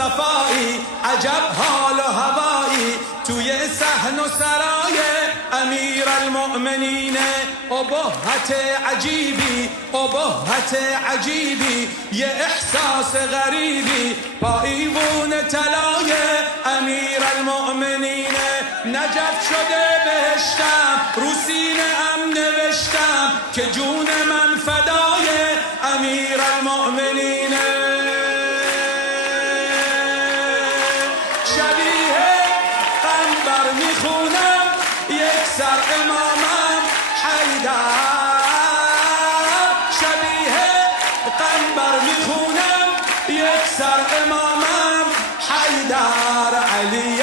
صفایی، عجب حال و هوایی توی صحن و سرای امیر المؤمنین. ابهت عجیبی، ابهت عجیبی، یه احساس غریبی با ایوون طلای امیر المؤمنین. نجف شده بهشتم، رو سینه ام نوشتم که جون من فدای امیر المؤمنین. شبیه قنبر میخونم یک سر امامم حیدر، شبیه قنبر میخونم یک سر امامم حیدر. علی